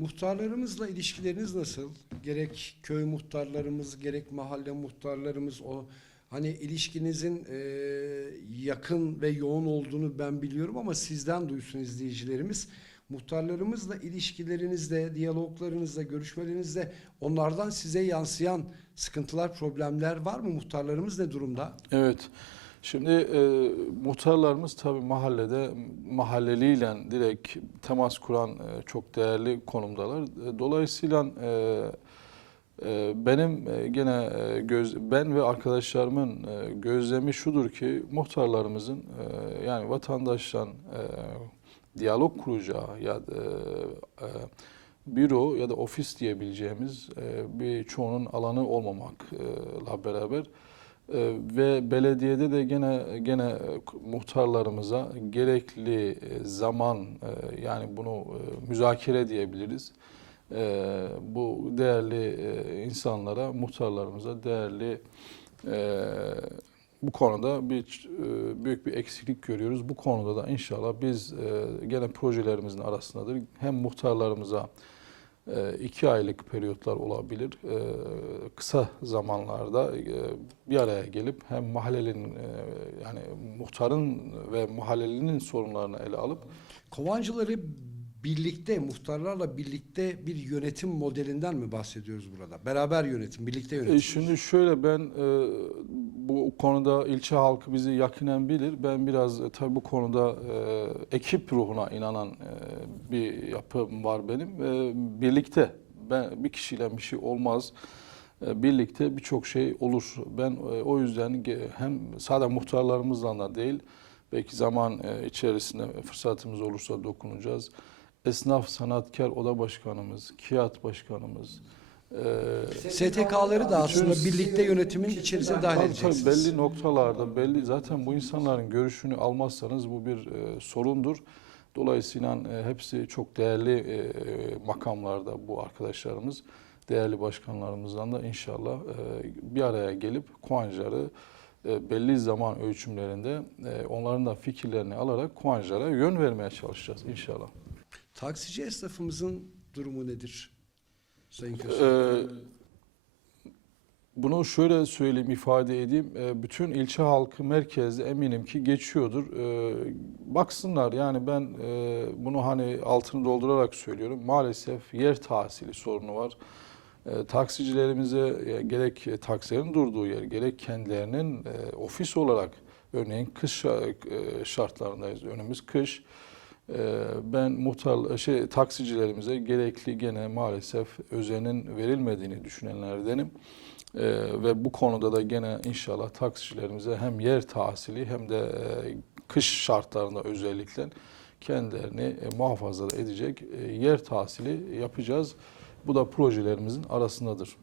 Muhtarlarımızla ilişkileriniz nasıl? Gerek köy muhtarlarımız, gerek mahalle muhtarlarımız o hani ilişkinizin e, yakın ve yoğun olduğunu ben biliyorum ama sizden duysun izleyicilerimiz. Muhtarlarımızla ilişkilerinizde, diyaloglarınızda, görüşmelerinizde onlardan size yansıyan sıkıntılar, problemler var mı? Muhtarlarımız ne durumda? Evet. Şimdi e, muhtarlarımız tabii mahallede mahalleliyle direkt temas kuran e, çok değerli konumdalar. E, dolayısıyla e, e, benim e, gene e, göz ben ve arkadaşlarımın e, gözlemi şudur ki muhtarlarımızın e, yani vatandaşla e, diyalog kuracağı ya da, e, e, büro ya da ofis diyebileceğimiz e, bir çoğunun alanı olmamakla beraber ve belediyede de gene gene e, muhtarlarımıza gerekli e, zaman e, yani bunu müzakere diyebiliriz. E, bu değerli insanlara, muhtarlarımıza değerli bu konuda bir büyük bir eksiklik görüyoruz. Bu konuda da inşallah biz gene projelerimizin arasındadır. Hem muhtarlarımıza iki aylık periyotlar olabilir. E, Kısa zamanlarda e, bir araya gelip hem mahallenin e, yani muhtarın ve mahallelinin sorunlarını ele alıp Kovancıları birlikte, muhtarlarla birlikte bir yönetim modelinden mi bahsediyoruz burada? Beraber yönetim, birlikte yönetim. E, şimdi şöyle ben e, bu konuda ilçe halkı bizi yakinen bilir. Ben biraz e, tabii bu konuda e, ekip ruhuna inanan e, bir yapım var benim. E, birlikte ben bir kişiyle bir şey olmaz. E, birlikte birçok şey olur. Ben e, o yüzden hem sadece muhtarlarımızla da değil belki zaman içerisinde fırsatımız olursa dokunacağız. Esnaf sanatkar oda başkanımız, KİAD başkanımız, e, STK'ları da aslında birlikte yönetimin içerisine dahil Tabii tabii edeceksiniz. belli noktalarda belli zaten bu insanların görüşünü almazsanız bu bir e, sorundur. Dolayısıyla e, hepsi çok değerli e, makamlarda bu arkadaşlarımız, değerli başkanlarımızdan da inşallah e, bir araya gelip Kuancar'ı e, belli zaman ölçümlerinde e, onların da fikirlerini alarak Kuancar'a yön vermeye çalışacağız inşallah. Taksici esnafımızın durumu nedir? Sayın Köse. Ee, bunu şöyle söyleyeyim, ifade edeyim. Ee, bütün ilçe halkı merkezde eminim ki geçiyordur. Ee, baksınlar yani ben e, bunu hani altını doldurarak söylüyorum. Maalesef yer tahsili sorunu var. Taksicilerimize e, gerek taksilerin durduğu yer, gerek kendilerinin e, ofis olarak örneğin kış şa- şartlarındayız. Önümüz kış. Ee, Ben muhtar şey taksicilerimize gerekli gene maalesef özenin verilmediğini düşünenlerdenim. Ee, ve bu konuda da gene inşallah taksicilerimize hem yer tahsili hem de e, kış şartlarında özellikle kendilerini e, muhafaza edecek e, yer tahsili yapacağız. Bu da projelerimizin arasındadır.